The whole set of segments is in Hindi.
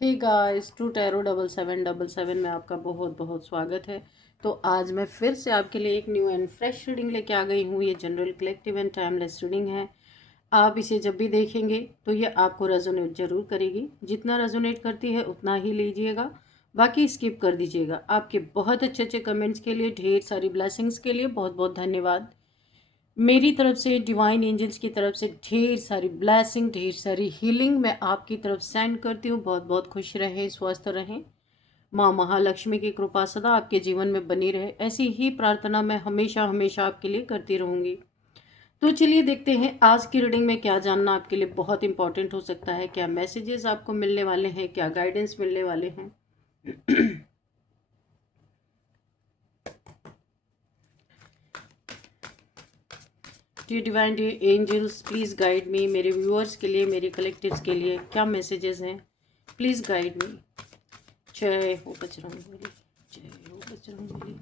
हे गाइस, ट्रू टैरो 7777 में आपका बहुत बहुत स्वागत है। तो आज मैं फिर से आपके लिए एक न्यू एंड फ्रेश रीडिंग लेके आ गई हूँ। ये general collective and timeless reading है। आप इसे जब भी देखेंगे तो ये आपको रेजोनेट जरूर करेगी। जितना रेजोनेट करती है उतना ही लीजिएगा, बाकी स्किप कर दीजिएगा। आपके बहुत अच्छे अच्छे कमेंट्स के लिए, ढेर सारी ब्लेसिंग्स के लिए बहुत बहुत धन्यवाद। मेरी तरफ से, डिवाइन एंजल्स की तरफ से ढेर सारी ब्लेसिंग, ढेर सारी हीलिंग मैं आपकी तरफ सेंड करती हूँ। बहुत बहुत खुश रहें, स्वस्थ रहें। माँ महालक्ष्मी की कृपा सदा आपके जीवन में बनी रहे, ऐसी ही प्रार्थना मैं हमेशा हमेशा आपके लिए करती रहूँगी। तो चलिए देखते हैं आज की रीडिंग में क्या जानना आपके लिए बहुत इंपॉर्टेंट हो सकता है, क्या मैसेजेस आपको मिलने वाले हैं, क्या गाइडेंस मिलने वाले हैं। The divine the angels, please guide me. मेरे व्यूअर्स के लिए, मेरे कलेक्टिव्स के लिए क्या मैसेजेस हैं, प्लीज़ गाइड मी। जय हो बजरंग बली, जय हो बजरंग बली।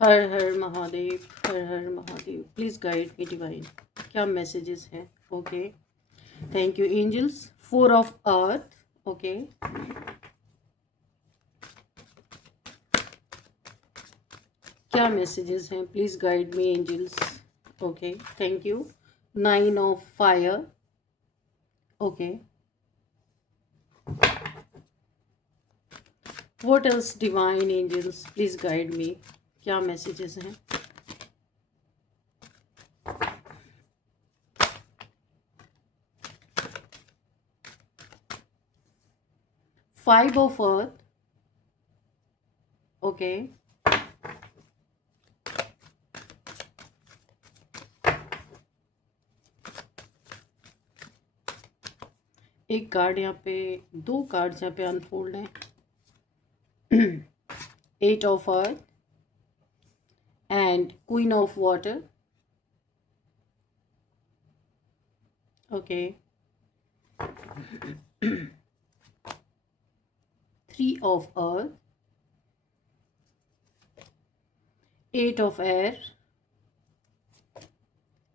हर हर महादेव, हर हर Mahadev. Please guide me divine, क्या मैसेजेस हैं। Okay, thank you angels. 4 of earth. Okay, क्या मैसेजेस हैं, please guide me angels. Okay, thank you. 9 of fire. Okay, what else divine angels, please guide me, क्या मैसेजेस हैं। 5 ऑफ अर्थ। ओके, एक कार्ड यहाँ पे, 2 कार्ड्स यहाँ पे अनफोल्ड हैं। 8 of earth and queen of water. Okay, 3 of earth, 8 of air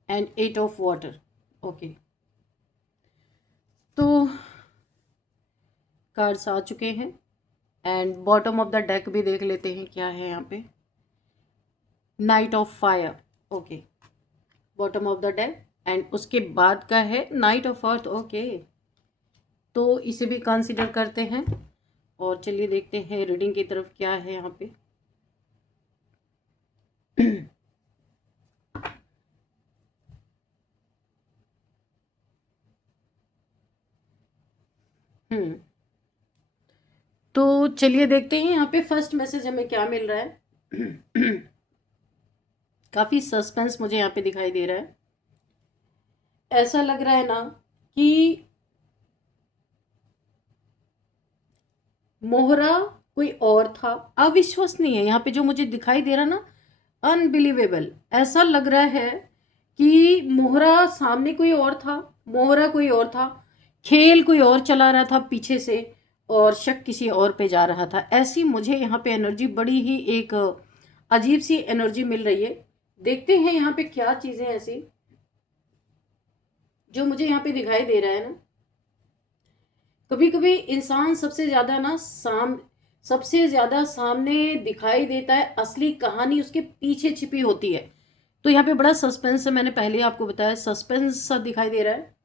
and 8 of water. Okay, तो कार्ड्स आ चुके हैं and bottom of the deck भी देख लेते हैं क्या है यहाँ पे। Night of fire. Okay, bottom of the deck and उसके बाद का है नाइट ऑफ अर्थ। ओके, तो इसे भी कंसिडर करते हैं और चलिए देखते हैं रीडिंग की तरफ क्या है यहाँ पे। हम्म, तो चलिए देखते हैं यहाँ पे फर्स्ट मैसेज हमें क्या मिल रहा है। काफी सस्पेंस मुझे यहाँ पे दिखाई दे रहा है। ऐसा लग रहा है ना कि मोहरा कोई और था। अविश्वसनीय है यहाँ पे जो मुझे दिखाई दे रहा ना, अनबिलीवेबल। ऐसा लग रहा है कि मोहरा सामने कोई और था, मोहरा कोई और था, खेल कोई और चला रहा था पीछे से, और शक किसी और पे जा रहा था। ऐसी मुझे यहाँ पे एनर्जी, बड़ी ही एक अजीब सी एनर्जी मिल रही है। देखते हैं यहाँ पे क्या चीजें ऐसी जो मुझे यहाँ पे दिखाई दे रहा है ना। कभी कभी इंसान सबसे ज्यादा सामने दिखाई देता है, असली कहानी उसके पीछे छिपी होती है। तो यहाँ पे बड़ा सस्पेंस है, मैंने पहले आपको बताया, सस्पेंस सा दिखाई दे रहा है।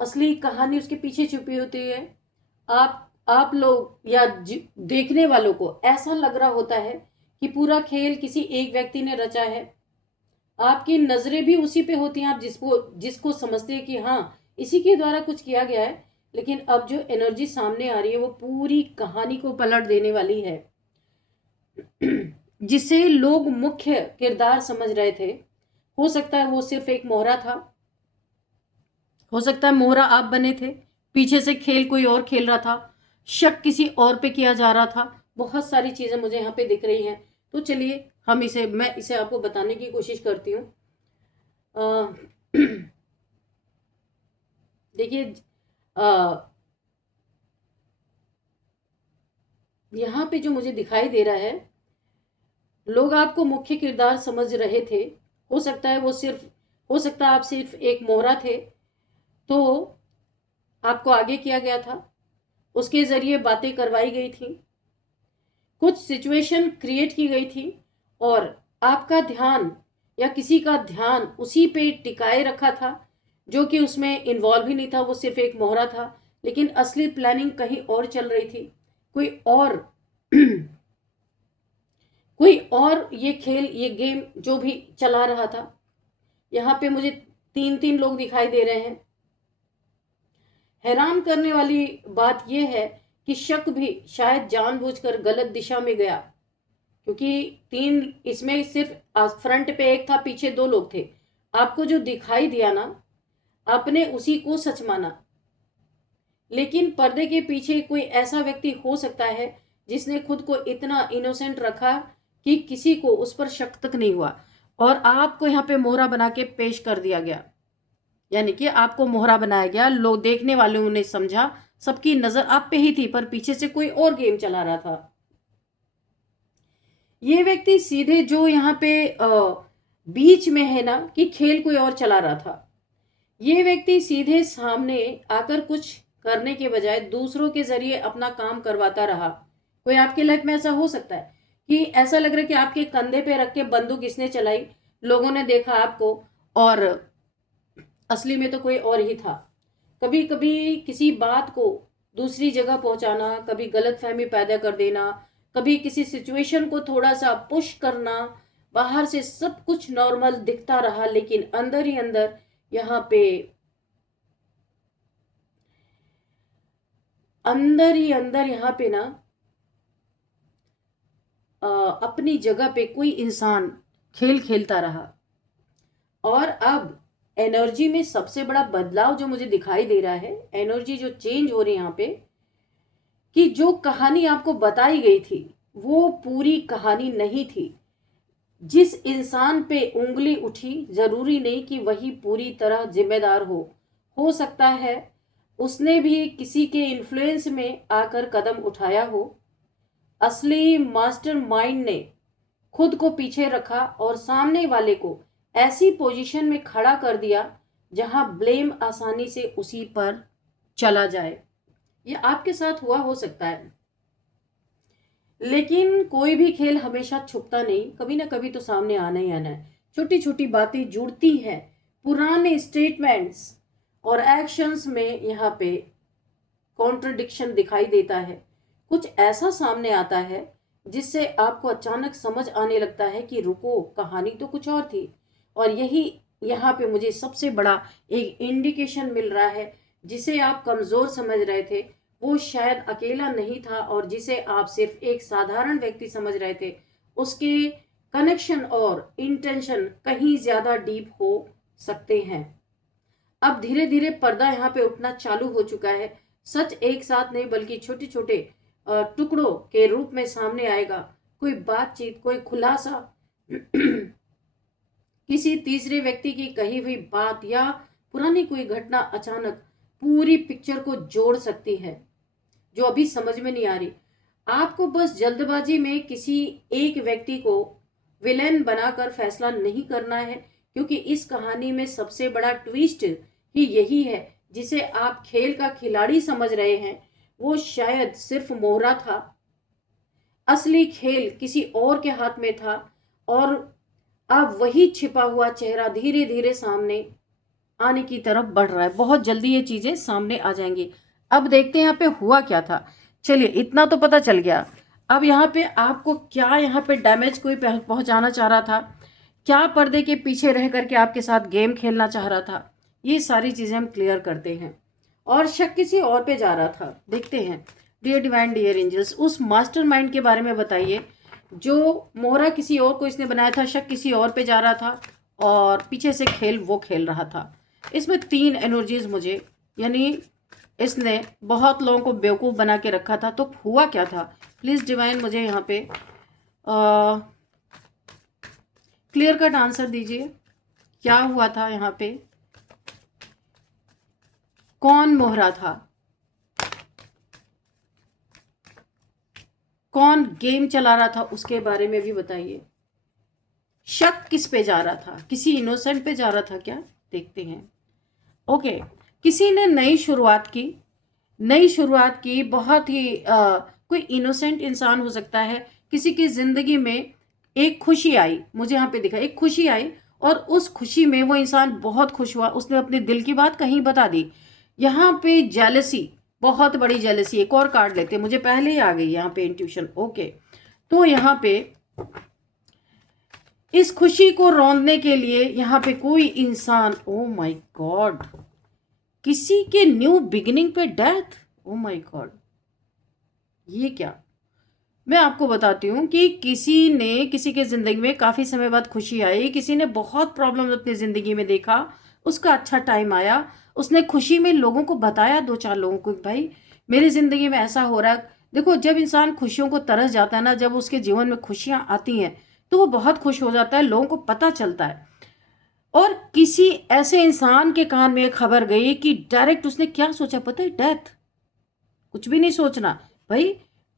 असली कहानी उसके पीछे छुपी होती है। आप लोग या देखने वालों को ऐसा लग रहा होता है कि पूरा खेल किसी एक व्यक्ति ने रचा है। आपकी नजरें भी उसी पे होती हैं, आप जिसको जिसको समझते हैं कि हाँ, इसी के द्वारा कुछ किया गया है। लेकिन अब जो एनर्जी सामने आ रही है वो पूरी कहानी को पलट देने वाली है। जिसे लोग मुख्य किरदार समझ रहे थे, हो सकता है वो सिर्फ एक मोहरा था, हो सकता है मोहरा आप बने थे, पीछे से खेल कोई और खेल रहा था, शक किसी और पे किया जा रहा था। बहुत सारी चीजें मुझे यहाँ पे दिख रही हैं। तो चलिए मैं इसे आपको बताने की कोशिश करती हूँ। देखिए, यहाँ पे जो मुझे दिखाई दे रहा है, लोग आपको मुख्य किरदार समझ रहे थे। हो सकता है वो सिर्फ हो सकता है आप सिर्फ एक मोहरा थे। तो आपको आगे किया गया था, उसके ज़रिए बातें करवाई गई थी, कुछ सिचुएशन क्रिएट की गई थी और आपका ध्यान या किसी का ध्यान उसी पे टिकाए रखा था जो कि उसमें इन्वॉल्व ही नहीं था, वो सिर्फ एक मोहरा था, लेकिन असली प्लानिंग कहीं और चल रही थी। कोई और कोई और ये खेल, ये गेम जो भी चला रहा था। यहाँ पे मुझे तीन तीन लोग दिखाई दे रहे हैं। हैरान करने वाली बात यह है कि शक भी शायद जानबूझकर गलत दिशा में गया, क्योंकि तीन, इसमें सिर्फ फ्रंट पे एक था, पीछे दो लोग थे। आपको जो दिखाई दिया ना, आपने उसी को सच माना, लेकिन पर्दे के पीछे कोई ऐसा व्यक्ति हो सकता है जिसने खुद को इतना इनोसेंट रखा कि किसी को उस पर शक तक नहीं हुआ, और आपको यहाँ पे मोहरा बना के पेश कर दिया गया। यानी कि आपको मोहरा बनाया गया, लोग देखने वालों ने समझा सबकी नजर आप पे ही थी, पर पीछे से कोई और गेम चला रहा था। ये व्यक्ति सीधे जो यहाँ पे बीच में है ना, कि खेल कोई और चला रहा था, ये व्यक्ति सीधे सामने आकर कुछ करने के बजाय दूसरों के जरिए अपना काम करवाता रहा। कोई आपके लाइफ में ऐसा हो सकता है कि ऐसा लग रहा है कि आपके कंधे पे रख के बंदूक इसने चलाई, लोगों ने देखा आपको, और असली में तो कोई और ही था। कभी कभी किसी बात को दूसरी जगह पहुंचाना, कभी गलतफहमी पैदा कर देना, कभी किसी सिचुएशन को थोड़ा सा पुश करना। बाहर से सब कुछ नॉर्मल दिखता रहा, लेकिन अंदर ही अंदर यहाँ पे अंदर यहाँ पे ना अपनी जगह पे कोई इंसान खेल खेलता रहा। और अब एनर्जी में सबसे बड़ा बदलाव जो मुझे दिखाई दे रहा है, एनर्जी जो चेंज हो रही है यहाँ पे, कि जो कहानी आपको बताई गई थी वो पूरी कहानी नहीं थी। जिस इंसान पे उंगली उठी, जरूरी नहीं कि वही पूरी तरह जिम्मेदार हो सकता है उसने भी किसी के इन्फ्लुएंस में आकर कदम उठाया हो। असली मास्टरमाइंड ने खुद को पीछे रखा और सामने वाले को ऐसी पोजीशन में खड़ा कर दिया जहां ब्लेम आसानी से उसी पर चला जाए। ये आपके साथ हुआ हो सकता है, लेकिन कोई भी खेल हमेशा छुपता नहीं, कभी ना कभी तो सामने आना ही आना है। छोटी छोटी बातें जुड़ती हैं, पुराने स्टेटमेंट्स और एक्शंस में यहाँ पे कॉन्ट्रडिक्शन दिखाई देता है। कुछ ऐसा सामने आता है जिससे आपको अचानक समझ आने लगता है कि रुको, कहानी तो कुछ और थी। और यही यहाँ पे मुझे सबसे बड़ा एक इंडिकेशन मिल रहा है, जिसे आप कमजोर समझ रहे थे वो शायद अकेला नहीं था, और जिसे आप सिर्फ एक साधारण व्यक्ति समझ रहे थे उसके कनेक्शन और इंटेंशन कहीं ज्यादा डीप हो सकते हैं। अब धीरे धीरे पर्दा यहाँ पे उठना चालू हो चुका है। सच एक साथ नहीं बल्कि छोटे छोटे टुकड़ों के रूप में सामने आएगा। कोई बातचीत, कोई खुलासा, किसी तीसरे व्यक्ति की कही हुई बात या पुरानी कोई घटना अचानक पूरी पिक्चर को जोड़ सकती है जो अभी समझ में नहीं आ रही। आपको बस जल्दबाजी में किसी एक व्यक्ति को विलेन बनाकर फैसला नहीं करना है, क्योंकि इस कहानी में सबसे बड़ा ट्विस्ट ही यही है। जिसे आप खेल का खिलाड़ी समझ रहे हैं वो शायद सिर्फ मोहरा था। असली खेल किसी और के हाथ में था, और अब वही छिपा हुआ चेहरा धीरे धीरे सामने आने की तरफ बढ़ रहा है। बहुत जल्दी ये चीजें सामने आ जाएंगी। अब देखते हैं यहाँ पे हुआ क्या था। चलिए, इतना तो पता चल गया। अब यहाँ पे आपको क्या यहाँ पे डैमेज कोई पहुंचाना चाह रहा था, क्या पर्दे के पीछे रह करके आपके साथ गेम खेलना चाह रहा था, ये सारी चीजें हम क्लियर करते हैं। और शक किसी और पे जा रहा था। देखते हैं, डियर डिवाइन, डियर एंजल्स, उस मास्टरमाइंड के बारे में बताइए जो मोहरा किसी और को इसने बनाया था, शक किसी और पे जा रहा था, और पीछे से खेल वो खेल रहा था। इसमें तीन एनर्जीज मुझे, यानी इसने बहुत लोगों को बेवकूफ़ बना के रखा था। तो हुआ क्या था, प्लीज़ डिवाइन मुझे यहाँ पे क्लियर कट आंसर दीजिए। क्या हुआ था यहाँ पे, कौन मोहरा था, कौन गेम चला रहा था, उसके बारे में भी बताइए। शक किस पे जा रहा था, किसी इनोसेंट पे जा रहा था क्या, देखते हैं। ओके, किसी ने नई शुरुआत की बहुत ही कोई इनोसेंट इंसान हो सकता है, किसी की ज़िंदगी में एक खुशी आई, मुझे यहाँ पे दिखा एक खुशी आई और उस खुशी में वो इंसान बहुत खुश हुआ, उसने अपने दिल की बात कहीं बता दी। यहाँ पे जेलसी, बहुत बड़ी जेलसी। एक और कार्ड लेते, मुझे पहले ही आ गई यहाँ पे इंट्यूशन। ओके, तो यहाँ पे इस खुशी को रौंदने के लिए यहाँ पे कोई इंसान, ओ माय गॉड, किसी के न्यू बिगिनिंग पे डेथ। ओ माय गॉड, ये क्या? मैं आपको बताती हूँ कि किसी के ज़िंदगी में काफ़ी समय बाद खुशी आई, किसी ने बहुत प्रॉब्लम अपनी ज़िंदगी में देखा, उसका अच्छा टाइम आया, उसने खुशी में लोगों को बताया, दो चार लोगों को, भाई मेरी ज़िंदगी में ऐसा हो रहा है। देखो, जब इंसान खुशियों को तरस जाता है ना, जब उसके जीवन में खुशियाँ आती हैं तो वो बहुत खुश हो जाता है, लोगों को पता चलता है। और किसी ऐसे इंसान के कान में खबर गई कि डायरेक्ट उसने क्या सोचा पता है? डेथ। कुछ भी नहीं सोचना भाई,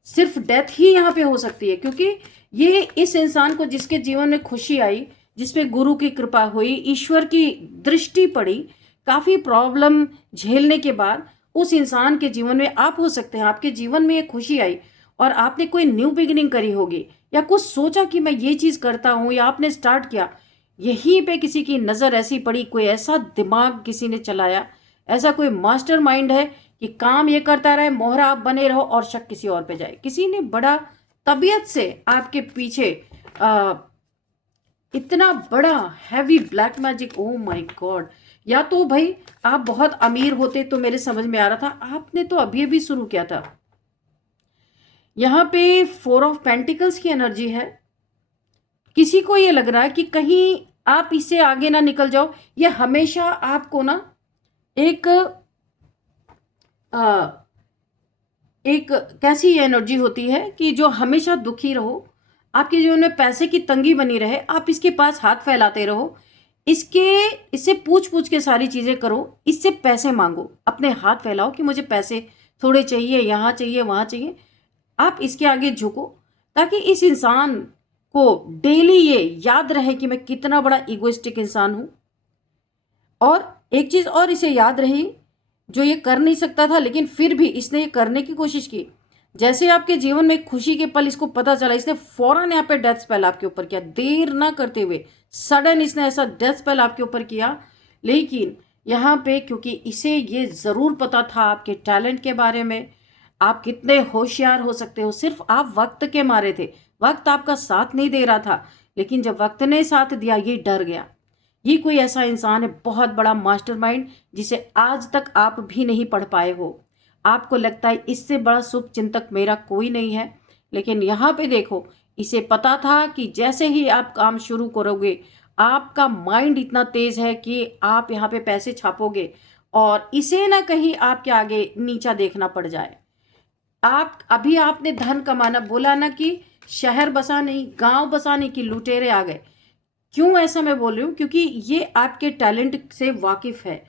सिर्फ डेथ ही यहाँ पे हो सकती है, क्योंकि ये इस इंसान को जिसके जीवन में खुशी आई, जिसपे गुरु की कृपा हुई, ईश्वर की दृष्टि पड़ी, काफी प्रॉब्लम झेलने के बाद उस इंसान के जीवन में आप हो सकते हैं, आपके जीवन में एक खुशी आई और आपने कोई न्यू बिगिनिंग करी होगी या कुछ सोचा कि मैं ये चीज करता हूं, या आपने स्टार्ट किया, यहीं पे किसी की नजर ऐसी पड़ी, कोई ऐसा दिमाग किसी ने चलाया, ऐसा कोई मास्टर माइंड है कि काम ये करता रहे, मोहरा आप बने रहो और शक किसी और पे जाए। किसी ने बड़ा तबीयत से आपके पीछे आ, इतना बड़ा heavy black magic, oh my God. या तो भाई आप बहुत अमीर होते तो मेरे समझ में आ रहा था, आपने तो अभी अभी शुरू किया था। यहाँ पे 4 ऑफ पेंटिकल्स की एनर्जी है। किसी को ये लग रहा है कि कहीं आप इससे आगे ना निकल जाओ, ये हमेशा आपको ना एक एक कैसी एनर्जी होती है कि जो हमेशा दुखी रहो, आपके जीवन में पैसे की तंगी बनी रहे, आप इसके पास हाथ फैलाते रहो, इससे पूछ पूछ के सारी चीज़ें करो, इससे पैसे मांगो, अपने हाथ फैलाओ कि मुझे पैसे थोड़े चाहिए, यहाँ चाहिए, वहाँ चाहिए। आप इसके आगे झुको ताकि इस इंसान को डेली ये याद रहे कि मैं कितना बड़ा इगोइस्टिक इंसान हूँ। और एक चीज़ और इसे याद रही, जो ये कर नहीं सकता था लेकिन फिर भी इसने ये करने की कोशिश की। जैसे आपके जीवन में खुशी के पल इसको पता चला, इसने फौरन यहाँ पे डेथ स्पेल आपके ऊपर किया, देर ना करते हुए सडन इसने ऐसा डेथ स्पेल आपके ऊपर किया। लेकिन यहाँ पे क्योंकि इसे ये ज़रूर पता था आपके टैलेंट के बारे में, आप कितने होशियार हो सकते हो, सिर्फ आप वक्त के मारे थे, वक्त आपका साथ नहीं दे रहा था। लेकिन जब वक्त ने साथ दिया, ये डर गया। ये कोई ऐसा इंसान है, बहुत बड़ा मास्टरमाइंड, जिसे आज तक आप भी नहीं पढ़ पाए हो। आपको लगता है इससे बड़ा शुभ चिंतक मेरा कोई नहीं है, लेकिन यहाँ पे देखो, इसे पता था कि जैसे ही आप काम शुरू करोगे, आपका माइंड इतना तेज है कि आप यहाँ पे पैसे छापोगे और इसे ना कहीं आपके आगे नीचा देखना पड़ जाए। आप अभी आपने धन कमाना बोला ना, कि शहर बसा नहीं, गांव बसाने की लुटेरे आ गए। क्यों ऐसा मैं बोल रही हूँ? क्योंकि ये आपके टैलेंट से वाकिफ है।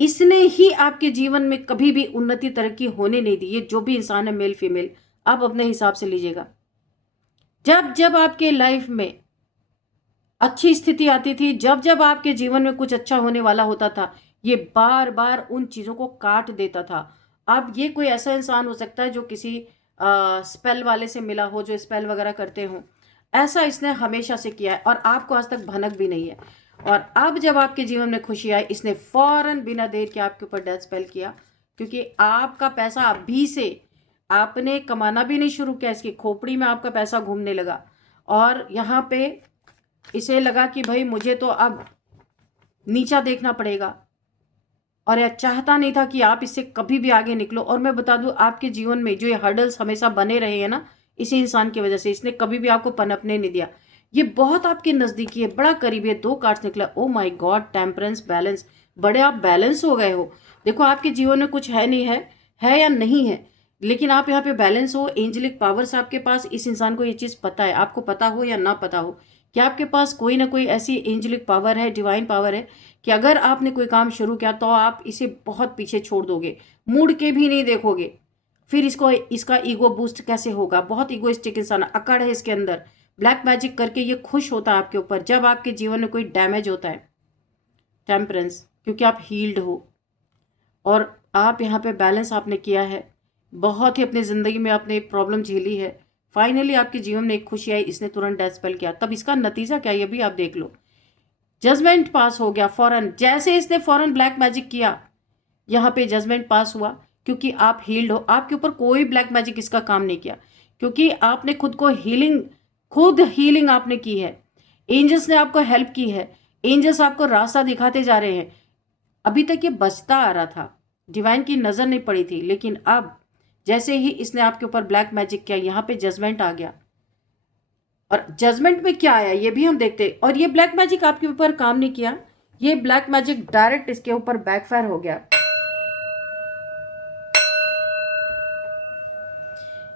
इसने ही आपके जीवन में कभी भी उन्नति तरक्की होने नहीं दी। ये जो भी इंसान है, मेल फीमेल, आप अपने हिसाब से लीजिएगा। जब जब आपके लाइफ में अच्छी स्थिति आती थी, जब जब आपके जीवन में कुछ अच्छा होने वाला होता था, ये बार बार उन चीज़ों को काट देता था। अब ये कोई ऐसा इंसान हो सकता है जो किसी स्पेल वाले से मिला हो, जो स्पेल वगैरह करते हों। ऐसा इसने हमेशा से किया है और आपको आज तक भनक भी नहीं है। और अब जब आपके जीवन में खुशी आई, इसने फौरन बिना देर के आपके ऊपर डेथ स्पेल किया, क्योंकि आपका पैसा अभी से आपने कमाना भी नहीं शुरू किया, इसकी खोपड़ी में आपका पैसा घूमने लगा। और यहाँ पे इसे लगा कि भाई मुझे तो अब नीचा देखना पड़ेगा, और यह चाहता नहीं था कि आप इससे कभी भी आगे निकलो। और मैं बता दूं, आपके जीवन में जो ये हर्डल्स हमेशा बने रहे हैं ना, इसी इंसान की वजह से, इसने कभी भी आपको पनपने नहीं दिया। ये बहुत आपके नज़दीकी है, बड़ा करीबी है। 2 कार्ड्स निकला, oh my God, temperance, balance. बड़े आप बैलेंस हो गए हो। देखो, आपके जीवन में कुछ है नहीं है या नहीं है, लेकिन आप यहाँ पे बैलेंस हो। एंजेलिक पावर्स आपके पास, इस इंसान को ये चीज़ पता है, आपको पता हो या ना पता हो, कि आपके पास कोई ना कोई ऐसी एंजेलिक पावर है, डिवाइन पावर है, कि अगर आपने कोई काम शुरू किया तो आप इसे बहुत पीछे छोड़ दोगे, मुड़ के भी नहीं देखोगे। फिर इसका ईगो बूस्ट कैसे होगा? बहुत ईगोइस्टिक इंसान, अकड़ है इसके अंदर। ब्लैक मैजिक करके ये खुश होता है आपके ऊपर जब आपके जीवन में कोई डैमेज होता है। टेम्परेंस, क्योंकि आप हील्ड हो और आप यहाँ पे बैलेंस आपने किया है, बहुत ही अपनी ज़िंदगी में आपने प्रॉब्लम झेली है, फाइनली आपके जीवन में एक खुशी आई, इसने तुरंत डेथ स्पेल किया। तब इसका नतीजा क्या है ये भी आप देख लो। जजमेंट पास हो गया फौरन, जैसे इसने फौरन ब्लैक मैजिक किया, यहाँ पे जजमेंट पास हुआ, क्योंकि आप हील्ड हो। आपके ऊपर कोई ब्लैक मैजिक इसका काम नहीं किया, क्योंकि आपने खुद को खुद हीलिंग आपने की है। एंजल्स ने आपको हेल्प की है, एंजल्स आपको रास्ता दिखाते जा रहे हैं। अभी तक ये बचता आ रहा था, डिवाइन की नजर नहीं पड़ी थी, लेकिन अब जैसे ही इसने आपके ऊपर ब्लैक मैजिक किया, यहाँ पे जजमेंट आ गया। और जजमेंट में क्या आया ये भी हम देखते। और ये ब्लैक मैजिक आपके ऊपर काम नहीं किया, ये ब्लैक मैजिक डायरेक्ट इसके ऊपर बैकफायर हो गया।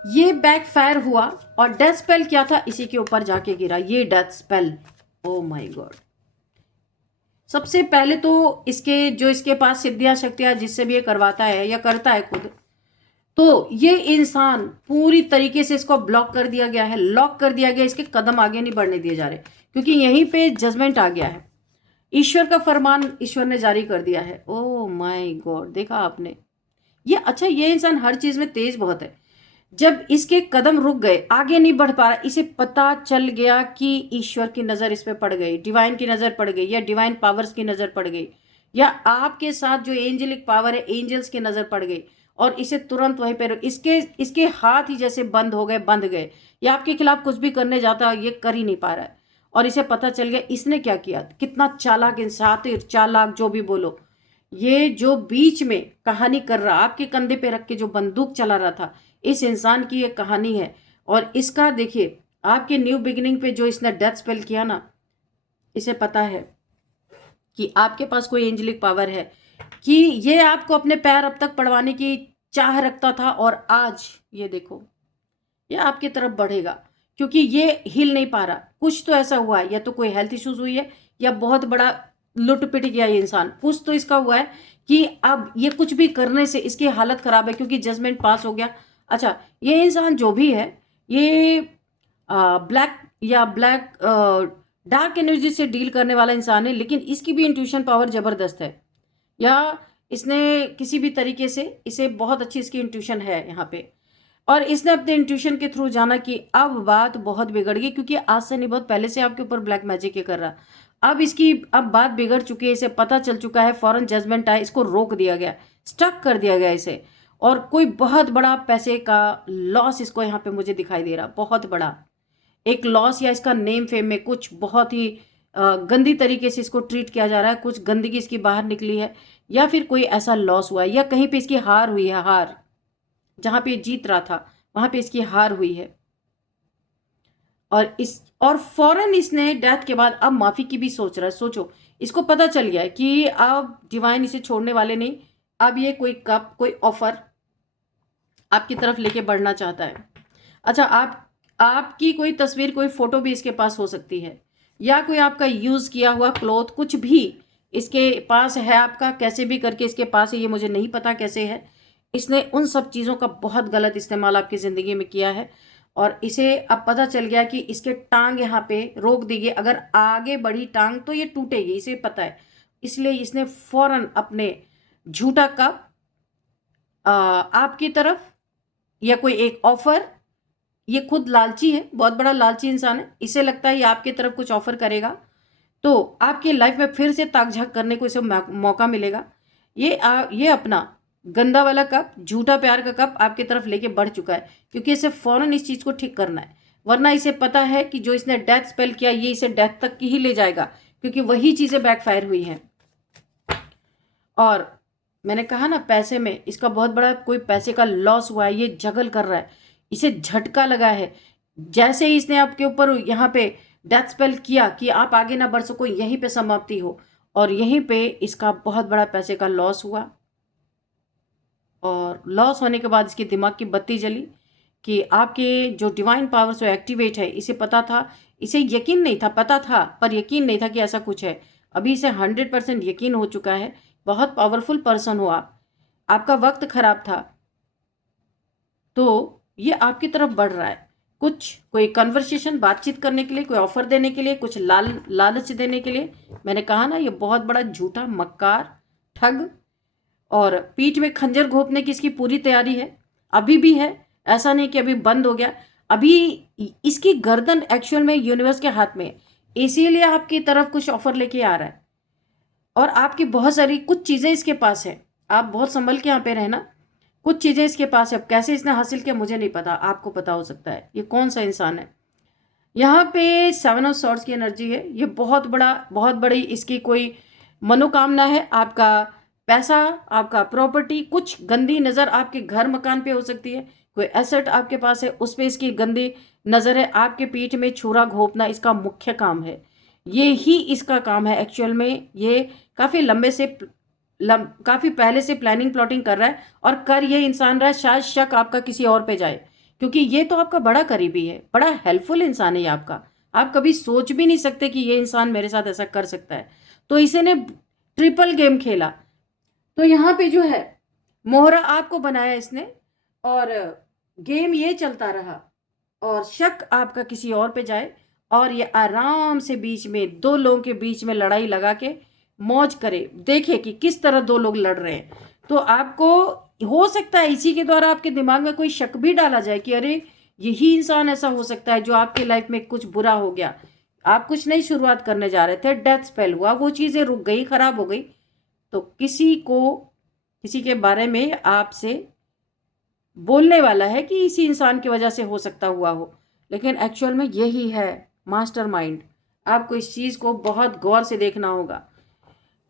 ये बैकफायर हुआ और डेथ स्पेल क्या था, इसी के ऊपर जाके गिरा ये death spell. Oh my God. सबसे पहले तो इसके पास सिद्धियां शक्तियां जिससे भी ये करवाता है या करता है खुद, तो ये इंसान पूरी तरीके से इसको ब्लॉक कर दिया गया है, लॉक कर दिया गया, इसके कदम आगे नहीं बढ़ने दिए जा रहे, क्योंकि यहीं पे जजमेंट आ गया है। ईश्वर का फरमान ईश्वर ने जारी कर दिया है। ओ माय गॉड, देखा आपने ये। अच्छा, ये इंसान हर चीज में तेज बहुत है। जब इसके कदम रुक गए, आगे नहीं बढ़ पा रहा, इसे पता चल गया कि ईश्वर की नजर इस पे पड़ गई, डिवाइन की नजर पड़ गई, या डिवाइन पावर्स की नजर पड़ गई, या आपके साथ जो एंजेलिक पावर है एंजल्स की नजर पड़ गई, और इसे तुरंत वहीं पे इसके हाथ ही जैसे बंद गए, या आपके खिलाफ कुछ भी करने जाता ये कर ही नहीं पा रहा है। और इसे पता चल गया इसने क्या किया। कितना चालाक इंसान, चालाक जो भी बोलो, ये जो बीच में कहानी कर रहा, आपके कंधे पे रख के जो बंदूक चला रहा था, इस इंसान की ये कहानी है। और इसका देखिए, आपके न्यू बिगिनिंग पे जो इसने डेथ स्पेल किया ना, इसे पता है कि आपके पास कोई एंजेलिक पावर है, कि ये आपको अपने पैर अब तक पड़वाने की चाह रखता था, और आज ये देखो ये आपकी तरफ बढ़ेगा, क्योंकि ये हिल नहीं पा रहा। कुछ तो ऐसा हुआ है, या तो कोई हेल्थ इश्यूज हुई है, या बहुत बड़ा लुट पिट गया ये इंसान। कुछ तो इसका हुआ है कि अब ये कुछ भी करने से इसकी हालत खराब है, क्योंकि जजमेंट पास हो गया। अच्छा, ये इंसान जो भी है, ये ब्लैक डार्क एनर्जी से डील करने वाला इंसान है, लेकिन इसकी भी इंट्यूशन पावर जबरदस्त है, या इसने किसी भी तरीके से, इसे बहुत अच्छी इसकी इंट्यूशन है यहाँ पे, और इसने अपने इंट्यूशन के थ्रू जाना कि अब बात बहुत बिगड़ गई, क्योंकि आज से नहीं, बहुत पहले से आपके ऊपर ब्लैक मैजिक ये कर रहा। अब बात बिगड़ चुकी है, इसे पता चल चुका है, फौरन जजमेंट आया, इसको रोक दिया गया, स्टक कर दिया गया इसे। और कोई बहुत बड़ा पैसे का लॉस इसको यहाँ पे मुझे दिखाई दे रहा, बहुत बड़ा एक लॉस, या इसका नेम फेम में कुछ बहुत ही गंदी तरीके से इसको ट्रीट किया जा रहा है, कुछ गंदगी इसकी बाहर निकली है, या फिर कोई ऐसा लॉस हुआ है, या कहीं पे इसकी हार हुई है, हार जहां पे जीत रहा था वहां पे इसकी हार हुई है। और फौरन इसने डेथ के बाद अब माफी की भी सोच रहा है। सोचो, इसको पता चल गया है कि अब डिवाइन इसे छोड़ने वाले नहीं, अब ये कोई ऑफर आपकी तरफ लेके बढ़ना चाहता है। अच्छा, आपकी कोई तस्वीर, कोई फोटो भी इसके पास हो सकती है, या कोई आपका यूज किया हुआ क्लॉथ, कुछ भी इसके पास है आपका, कैसे भी करके इसके पास है, ये मुझे नहीं पता कैसे है। इसने उन सब चीज़ों का बहुत गलत इस्तेमाल आपकी ज़िंदगी में किया है, और इसे अब पता चल गया कि इसके टांग यहाँ पे रोक दी गई, अगर आगे बढ़ी टांग तो ये टूटेगी, इसे पता है। इसलिए इसने फौरन अपने झूठा कप आपकी तरफ, या कोई एक ऑफर, ये खुद लालची है, बहुत बड़ा लालची इंसान है, इसे लगता है ये आपकी तरफ कुछ ऑफर करेगा तो आपकी लाइफ में फिर से ताक झाक करने को इसे मौका मिलेगा। ये अपना गंदा वाला कप, झूठा प्यार का कप आपकी तरफ लेके बढ़ चुका है, क्योंकि इसे फौरन इस चीज़ को ठीक करना है, वरना इसे पता है कि जो इसने डेथ स्पेल किया ये इसे डेथ तक की ही ले जाएगा, क्योंकि वही चीज़ें बैकफायर हुई हैं। और मैंने कहा ना, पैसे में इसका बहुत बड़ा कोई पैसे का लॉस हुआ है, ये जगल कर रहा है, इसे झटका लगा है। जैसे ही इसने आपके ऊपर यहाँ पे डेथ स्पेल किया कि आप आगे ना बढ़ सको, यहीं पे समाप्ति हो, और यहीं पे इसका बहुत बड़ा पैसे का लॉस हुआ। और लॉस होने के बाद इसके दिमाग की बत्ती जली कि आपके जो डिवाइन पावर जो एक्टिवेट है, इसे पता था, इसे यकीन नहीं था, पता था पर यकीन नहीं था कि ऐसा कुछ है। अभी इसे 100% यकीन हो चुका है। बहुत पावरफुल पर्सन हो आप, आपका वक्त खराब था, तो ये आपकी तरफ बढ़ रहा है। कोई कन्वर्सेशन, बातचीत करने के लिए, कोई ऑफर देने के लिए, कुछ लालच देने के लिए। मैंने कहा ना, ये बहुत बड़ा झूठा मक्कार ठग, और पीठ में खंजर घोंपने की इसकी पूरी तैयारी है, अभी भी है, ऐसा नहीं कि अभी बंद हो गया। अभी इसकी गर्दन एक्चुअल में यूनिवर्स के हाथ में है, इसीलिए आपकी तरफ कुछ ऑफर लेके आ रहा है। और आपकी बहुत सारी कुछ चीज़ें इसके पास है, आप बहुत संभल के यहाँ पे रहना। कुछ चीज़ें इसके पास है, अब कैसे इसने हासिल किया मुझे नहीं पता, आपको पता हो सकता है। ये कौन सा इंसान है? यहाँ पे 7 ऑफ सॉर्ड्स की एनर्जी है। ये बहुत बड़ी इसकी कोई मनोकामना है। आपका पैसा, आपका प्रॉपर्टी, कुछ गंदी नज़र आपके घर मकान पे हो सकती है। कोई एसेट आपके पास है, उस पे इसकी गंदी नज़र है। आपके पीठ में छुरा घोंपना इसका मुख्य काम है, ये ही इसका काम है एक्चुअल में। ये काफ़ी काफ़ी पहले से प्लानिंग प्लॉटिंग कर रहा है, और कर ये इंसान रहा है, शायद शक आपका किसी और पे जाए, क्योंकि ये तो आपका बड़ा करीबी है, बड़ा हेल्पफुल इंसान है ये आपका। आप कभी सोच भी नहीं सकते कि ये इंसान मेरे साथ ऐसा कर सकता है। तो इसे ने ट्रिपल गेम खेला। तो यहाँ पे जो है मोहरा आपको बनाया इसने, और गेम ये चलता रहा, और शक आपका किसी और पे जाए, और ये आराम से बीच में दो लोगों के बीच में लड़ाई लगा के मौज करे, देखे कि किस तरह दो लोग लड़ रहे हैं। तो आपको हो सकता है इसी के द्वारा आपके दिमाग में कोई शक भी डाला जाए कि अरे यही इंसान ऐसा हो सकता है जो आपके लाइफ में कुछ बुरा हो गया, आप कुछ नई शुरुआत करने जा रहे थे, डेथ स्पेल हुआ, वो चीज़ें रुक गई, खराब हो गई, तो किसी के बारे में आपसे बोलने वाला है कि इसी इंसान की वजह से हो सकता हुआ हो। लेकिन एक्चुअल में यही है मास्टरमाइंड। आपको इस चीज़ को बहुत गौर से देखना होगा।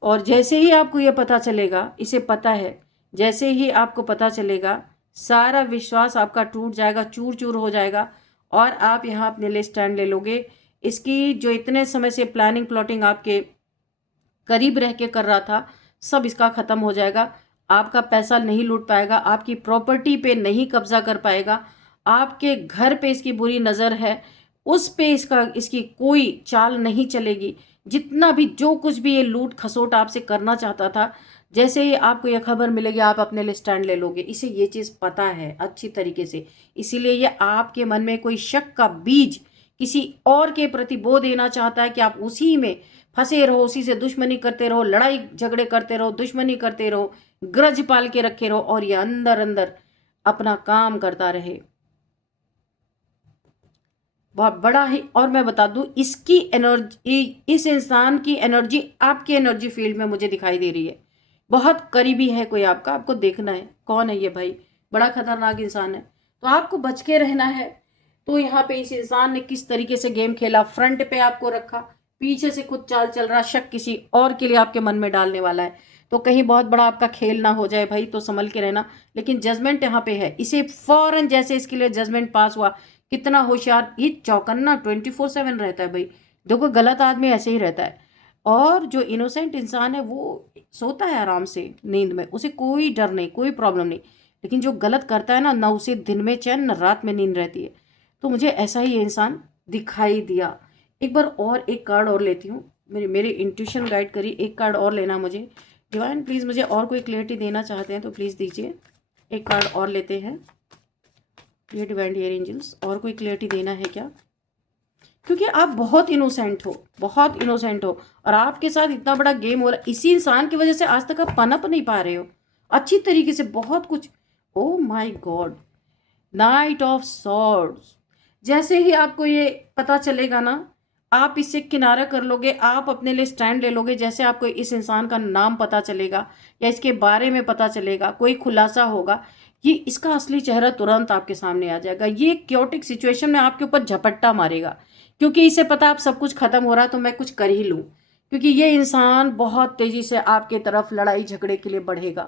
और जैसे ही आपको ये पता चलेगा, इसे पता है, जैसे ही आपको पता चलेगा, सारा विश्वास आपका टूट जाएगा, चूर चूर हो जाएगा, और आप यहाँ अपने लिए स्टैंड ले लोगे। इसकी जो इतने समय से प्लानिंग प्लॉटिंग आपके करीब रह के कर रहा था, सब इसका ख़त्म हो जाएगा। आपका पैसा नहीं लूट पाएगा, आपकी प्रॉपर्टी पे नहीं कब्जा कर पाएगा, आपके घर पे इसकी बुरी नज़र है, उस पे इसकी कोई चाल नहीं चलेगी। जितना भी जो कुछ भी ये लूट खसोट आपसे करना चाहता था, जैसे ही आपको यह खबर मिलेगी आप अपने लिए स्टैंड ले लोगे। इसे ये चीज़ पता है अच्छी तरीके से, इसीलिए ये आपके मन में कोई शक का बीज किसी और के प्रति बो देना चाहता है कि आप उसी में फंसे रहो, उसी से दुश्मनी करते रहो, लड़ाई झगड़े करते रहो, दुश्मनी करते रहो, ग्रज पाल के रखे रहो, और ये अंदर अंदर अपना काम करता रहे। बहुत बड़ा ही, और मैं बता दूं इसकी एनर्जी, इस इंसान की एनर्जी आपकी एनर्जी फील्ड में मुझे दिखाई दे रही है। बहुत करीबी है कोई आपका, आपको देखना है कौन है ये भाई, बड़ा खतरनाक इंसान है, तो आपको बच के रहना है। तो यहाँ पे इस इंसान ने किस तरीके से गेम खेला, फ्रंट पे आपको रखा, पीछे से खुद चाल चल रहा, शक किसी और के लिए आपके मन में डालने वाला है। तो कहीं बहुत बड़ा आपका खेल ना हो जाए भाई, तो संभल के रहना। लेकिन जजमेंट यहाँ पे है, इसे फौरन जैसे इसके लिए जजमेंट पास हुआ, कितना होशियार, ये चौकन्ना 24/7 रहता है भाई। देखो गलत आदमी ऐसे ही रहता है, और जो इनोसेंट इंसान है वो सोता है आराम से नींद में, उसे कोई डर नहीं, कोई प्रॉब्लम नहीं। लेकिन जो गलत करता है ना, ना उसे दिन में चैन ना रात में नींद रहती है। तो मुझे ऐसा ही ये इंसान दिखाई दिया। एक बार और एक कार्ड और लेती हूँ, मेरे इंट्यूशन गाइड करी, एक कार्ड और लेना मुझे। डिवाइन प्लीज़ मुझे और कोई क्लियरिटी देना चाहते हैं तो प्लीज़ दीजिए। एक कार्ड और लेते हैं। ये डिवाइन डियर एंजल्स, और कोई क्लियरिटी देना है क्या? क्योंकि आप बहुत इनोसेंट हो, बहुत इनोसेंट हो, और आपके साथ इतना बड़ा गेम हो रहा है, इसी इंसान की वजह से आज तक आप पनप नहीं पा रहे हो अच्छी तरीके से, बहुत कुछ। Oh my God, night of swords. जैसे ही आपको ये पता चलेगा ना, आप इससे किनारा कर लोगे, आप अपने लिए स्टैंड ले लोगे। जैसे आपको इस इंसान का नाम पता चलेगा या इसके बारे में पता चलेगा, कोई खुलासा होगा, ये इसका असली चेहरा तुरंत आपके सामने आ जाएगा। ये क्योटिक सिचुएशन में आपके ऊपर झपट्टा मारेगा, क्योंकि इसे पता आप सब कुछ खत्म हो रहा है तो मैं कुछ कर ही लूँ। क्योंकि ये इंसान बहुत तेजी से आपके तरफ लड़ाई झगड़े के लिए बढ़ेगा,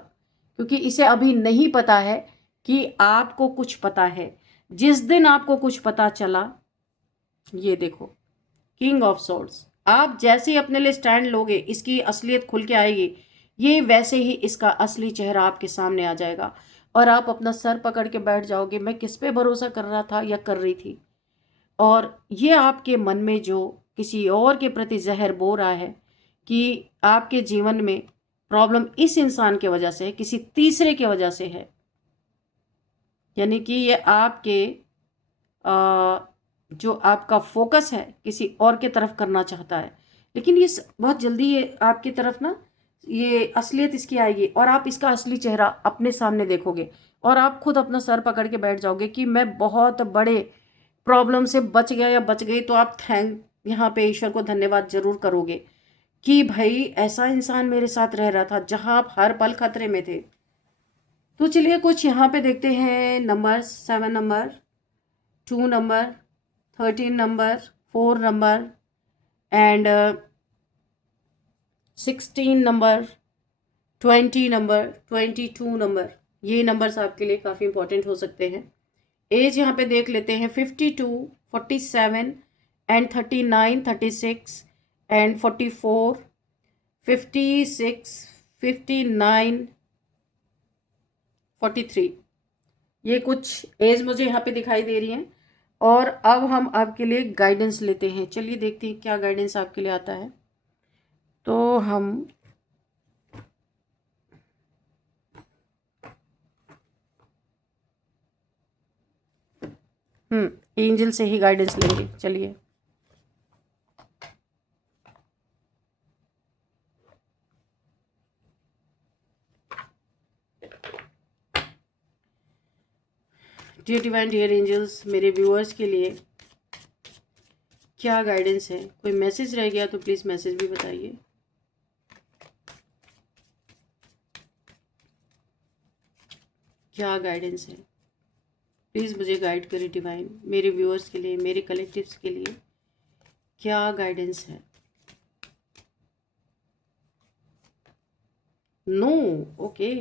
क्योंकि इसे अभी नहीं पता है कि आपको कुछ पता है। जिस दिन आपको कुछ पता चला, ये देखो किंग ऑफ सॉर्ड्स, आप जैसे ही अपने लिए स्टैंड लोगे, इसकी असलियत खुल के आएगी, ये वैसे ही इसका असली चेहरा आपके सामने आ जाएगा, और आप अपना सर पकड़ के बैठ जाओगे, मैं किस पे भरोसा कर रहा था या कर रही थी। और ये आपके मन में जो किसी और के प्रति जहर बो रहा है कि आपके जीवन में प्रॉब्लम इस इंसान की वजह से है, किसी तीसरे की वजह से है, यानी कि ये आपके जो आपका फोकस है किसी और के तरफ करना चाहता है। लेकिन ये बहुत जल्दी ये आपकी तरफ ना ये असलियत इसकी आएगी और आप इसका असली चेहरा अपने सामने देखोगे और आप खुद अपना सर पकड़ के बैठ जाओगे कि मैं बहुत बड़े प्रॉब्लम से बच गया या बच गई। तो आप थैंक यहाँ पे ईश्वर को धन्यवाद जरूर करोगे कि भाई ऐसा इंसान मेरे साथ रह रहा था जहां आप हर पल खतरे में थे। तो चलिए कुछ यहाँ पे देखते हैं number. 7 number, 2 number, 13 number, 4 number and 16 number, 20 number, 22 number. ये नंबर्स आपके लिए काफ़ी इंपॉर्टेंट हो सकते हैं। एज यहाँ पे देख लेते हैं 52, 47 एंड 39, 36 एंड 44, 56, 59, 43। ये कुछ एज मुझे यहाँ पे दिखाई दे रही हैं। और अब हम आपके लिए गाइडेंस लेते हैं। चलिए देखते हैं क्या गाइडेंस आपके लिए आता है। तो हम एंजल से ही गाइडेंस लेंगे। चलिए डियर डिवाइन डियर एंजल्स, मेरे व्यूअर्स के लिए क्या गाइडेंस है। कोई मैसेज रह गया तो प्लीज़ मैसेज भी बताइए। क्या गाइडेंस है, प्लीज़ मुझे गाइड करें डिवाइन। मेरे व्यूअर्स के लिए, मेरे कलेक्टिव्स के लिए क्या गाइडेंस है। No, okay.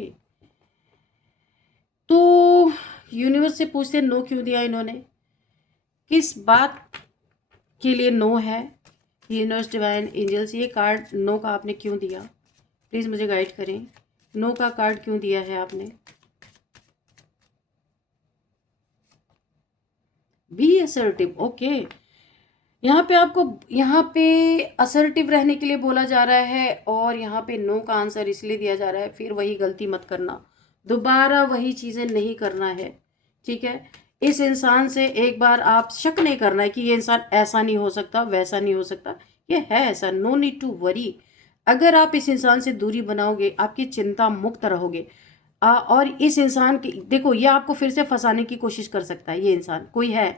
तो यूनिवर्स से पूछते नो क्यों दिया इन्होंने, किस बात के लिए नो है। यूनिवर्स डिवाइन एंजल्स, ये कार्ड नो का आपने क्यों दिया, प्लीज़ मुझे गाइड करें। नो का कार्ड क्यों दिया है आपने। Be assertive, okay. यहाँ पे असर्टिव रहने के लिए बोला जा रहा है और यहाँ पे नो का आंसर इसलिए दिया जा रहा है। फिर वही गलती मत करना, दोबारा वही चीज़ें नहीं करना है, ठीक है। इस इंसान से एक बार आप शक नहीं करना है कि ये इंसान ऐसा नहीं हो सकता, वैसा नहीं हो सकता, ये है ऐसा। No need to worry. अगर आप इस इंसान से दूरी बनाओगे, आपकी चिंता मुक्त रहोगे। और इस इंसान की देखो, ये आपको फिर से फंसाने की कोशिश कर सकता है। ये इंसान कोई है,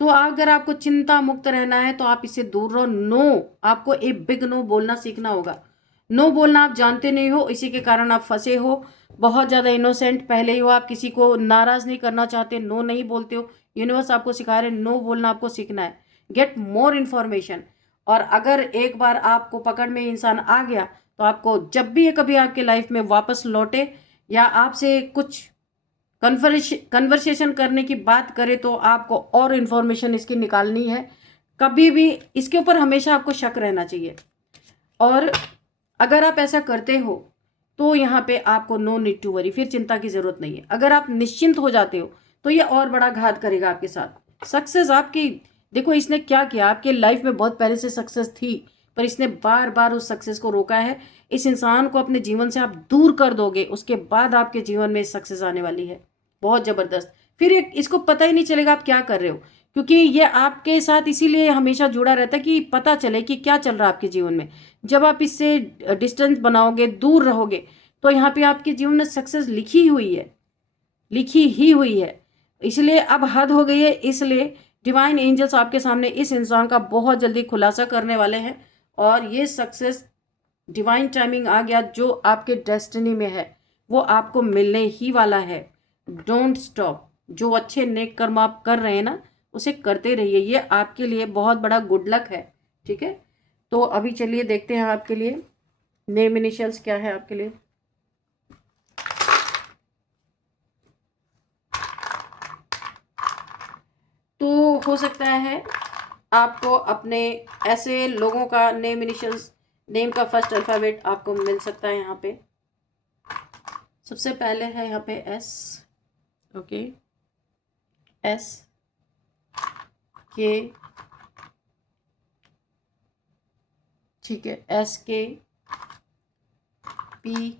तो अगर आपको चिंता मुक्त रहना है तो आप इससे दूर रहो। नो, आपको एक बिग नो बोलना सीखना होगा। नो बोलना आप जानते नहीं हो, इसी के कारण आप फंसे हो। बहुत ज़्यादा इनोसेंट पहले ही हो, आप किसी को नाराज़ नहीं करना चाहते, नो नहीं बोलते हो। यूनिवर्स आपको सिखा रहे नो बोलना आपको सीखना है। Get more information. और अगर एक बार आपको पकड़ में इंसान आ गया तो आपको जब भी ये कभी आपके लाइफ में वापस लौटे या आपसे कुछ कन्वर्सेशन करने की बात करें तो आपको और इन्फॉर्मेशन इसकी निकालनी है। कभी भी इसके ऊपर हमेशा आपको शक रहना चाहिए। और अगर आप ऐसा करते हो तो यहाँ पे आपको नो नीड टू वरी, फिर चिंता की जरूरत नहीं है। अगर आप निश्चिंत हो जाते हो तो ये और बड़ा घात करेगा आपके साथ। सक्सेस आपकी, देखो इसने क्या किया, आपके लाइफ में बहुत पहले से सक्सेस थी पर इसने बार बार उस सक्सेस को रोका है। इस इंसान को अपने जीवन से आप दूर कर दोगे, उसके बाद आपके जीवन में सक्सेस आने वाली है बहुत जबरदस्त। फिर इसको पता ही नहीं चलेगा आप क्या कर रहे हो, क्योंकि ये आपके साथ इसीलिए हमेशा जुड़ा रहता है कि पता चले कि क्या चल रहा है आपके जीवन में। जब आप इससे डिस्टेंस बनाओगे, दूर रहोगे, तो यहाँ पे आपके जीवन में सक्सेस लिखी हुई है, लिखी ही हुई है। इसलिए अब हद हो गई है। इसलिए डिवाइन एंजल्स आपके सामने इस इंसान का बहुत जल्दी खुलासा करने वाले हैं और ये सक्सेस डिवाइन टाइमिंग आ गया, जो आपके डेस्टिनी में है वो आपको मिलने ही वाला है। Don't stop. जो अच्छे नेक कर्म आप कर रहे हैं ना, उसे करते रहिए, ये आपके लिए बहुत बड़ा गुड लक है, ठीक है। तो अभी चलिए देखते हैं आपके लिए नेम इनिशियल्स क्या है आपके लिए। तो हो सकता है आपको अपने ऐसे लोगों का नेम इनिशियल्स, नेम का फर्स्ट अल्फ़ाबेट आपको मिल सकता है यहाँ पे। सबसे पहले है यहाँ पे एस, ओके, एस के, ठीक है, S K P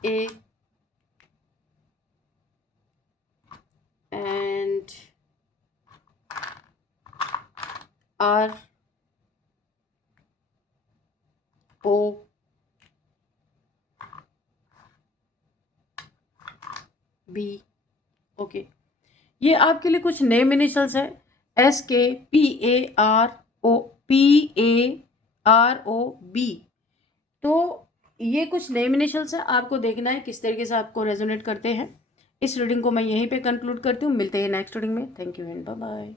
A and R O B। Okay, ये आपके लिए कुछ नेम इनिशियल्स है, SKPAROB। तो ये कुछ नेम इनिशियल्स है, आपको देखना है किस तरीके से आपको रेजोनेट करते हैं। इस रीडिंग को मैं यहीं पे कंक्लूड करती हूँ, मिलते हैं नेक्स्ट रीडिंग में। Thank you and bye bye.